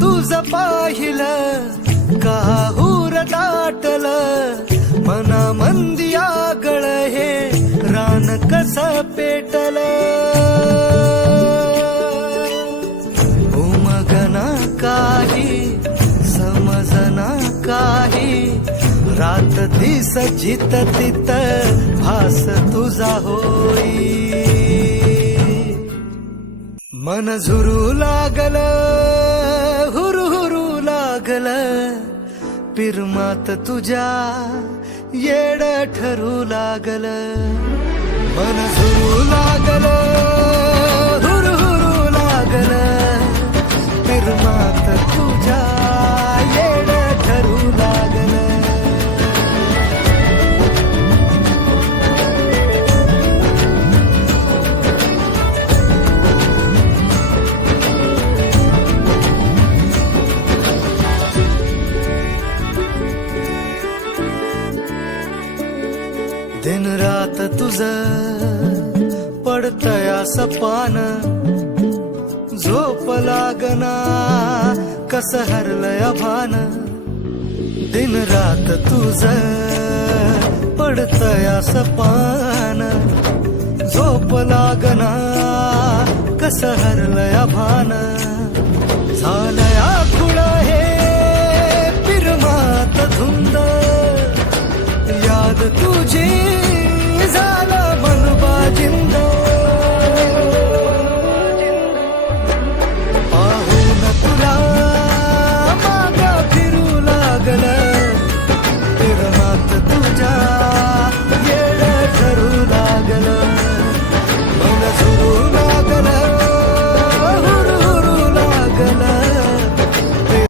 तुझ पाहिलं काहूर दाटल मना मंदी आगळ हे रान कस पेटल उमगना काही समजना काही रात दिस जित तित भास तुझा होई मन झुरू लागल हुरू हुरू लागल पिरमात तुझ्या येड ठरू लागल मन झुरू लागल हुरू हुरू लागल पिरमात तुझ्या येड ठरू लागल दिन रात तुझ पडतया सपान झोप लागना कस हरलय भान दिन रात तुझ पडतया सपान झोप लागना कस हरलय भान झालया खुळ हे पिरमात धुंद याद तुझी झालं मन बाजिंद